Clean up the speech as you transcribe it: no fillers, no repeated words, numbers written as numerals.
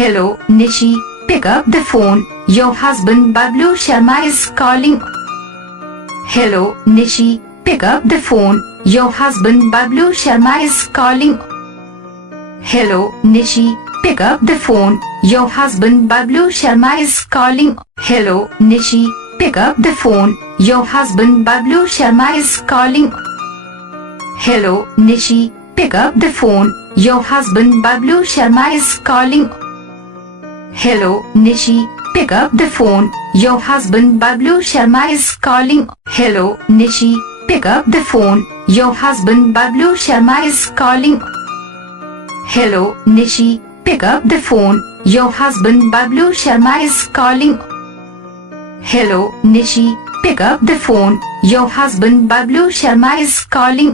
Hello, Nishi, pick up the phone. Your husband Bablu Sharma is calling. Hello, Nishi, pick up the phone. Your husband Bablu Sharma is calling. Hello, Nishi, pick up the phone. Your husband Bablu Sharma is calling. Hello, Nishi, pick up the phone. Your husband Bablu Sharma is calling. Hello, Nishi, pick up the phone. Your husband Bablu Sharma is calling. Hello, Nishi, pick up the phone. Your husband Bablu Sharma is calling. Hello, Nishi, pick up the phone. Your husband Bablu Sharma is calling. Hello, Nishi, pick up the phone. Your husband Bablu Sharma is calling. Hello, Nishi, pick up the phone. Your husband Bablu Sharma is calling.